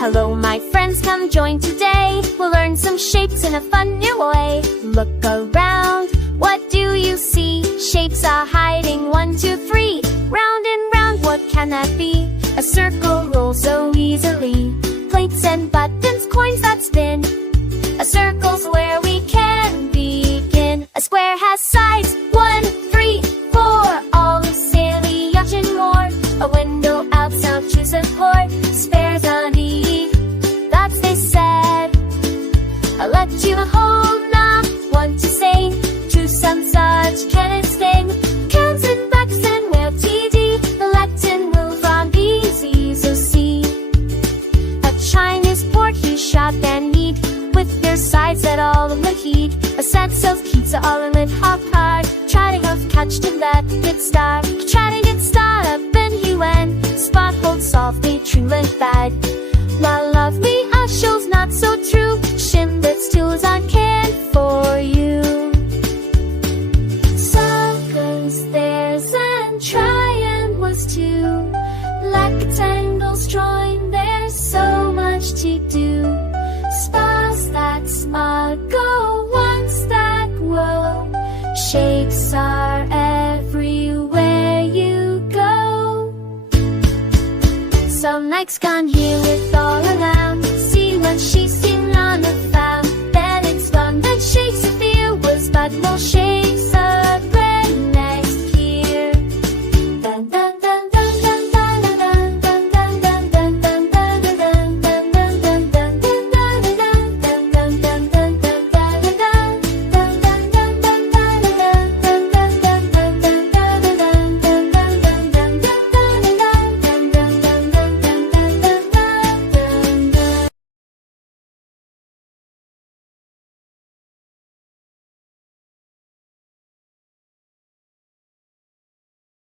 Hello my friends, come join today. We'll learn some shapes in a fun new way. Look around, what do you see? Shapes are hiding, 1, 2, 3. Round and round, what can that be? A circle rolls so easily. Plates and buttons, coins that spin. A circle's where we can begin. A square has sides, 1, 3, 4. All of silly, yacht and more. A window out south, choose a port. Spares on E, that's they said. I'll let you hold, not want to say. To some such can it sting. Cans and backs and whale TD. The Latin will from easy, so see. A Chinese port he shot and neat, with their sides that all in the heat. A sense of pizza all in it hop hard. Trying of catch to let it start. Trying it start up and he went. Spot hold softly, true and bad. La lovely shows not so true. Shin that stools on can for you. Circles, there's and triangles too. Rectangles join, there's so much to do. Spas that smart go, ones that grow. Shapes are everywhere you go. Some legs gone here